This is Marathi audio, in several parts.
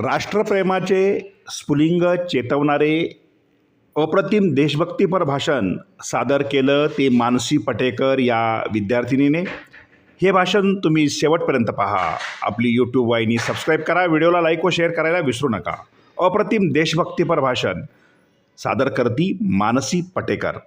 राष्ट्रप्रेमाचे स्फुलिंग चेतवणारे अप्रतिम देशभक्तीपर भाषण सादर केलं ते मानसी पटेकर या विद्यार्थिनीने. हे भाषण तुम्ही शेवटपर्यंत पहा. आपली यूट्यूब वाहिनी सबस्क्राईब करा व्हिडिओला लाईक व शेअर करायला विसरू नका. अप्रतिम देशभक्तीपर भाषण सादर करती मानसी पटेकर.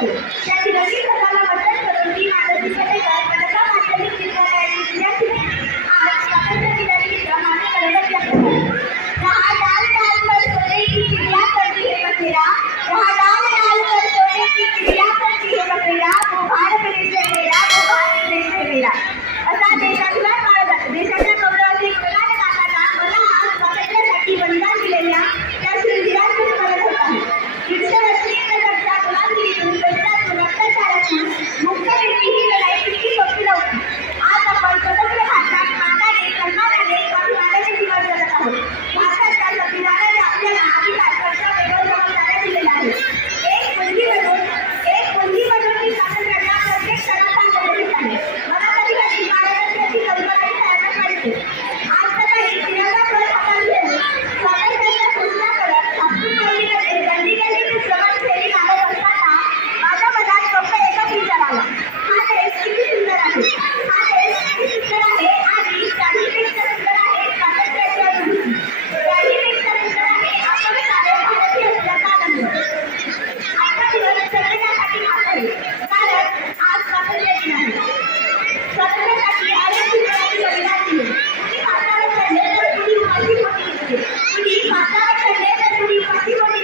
त्याची रशीद करायला मदत करून मी माझ्या दिशेने educativamente.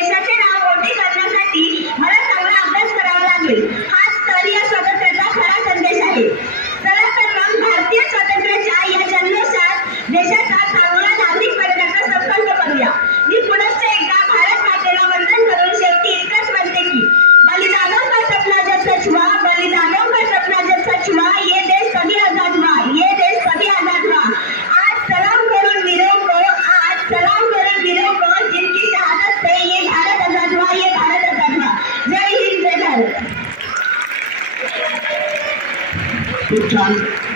exagerado, porque good time.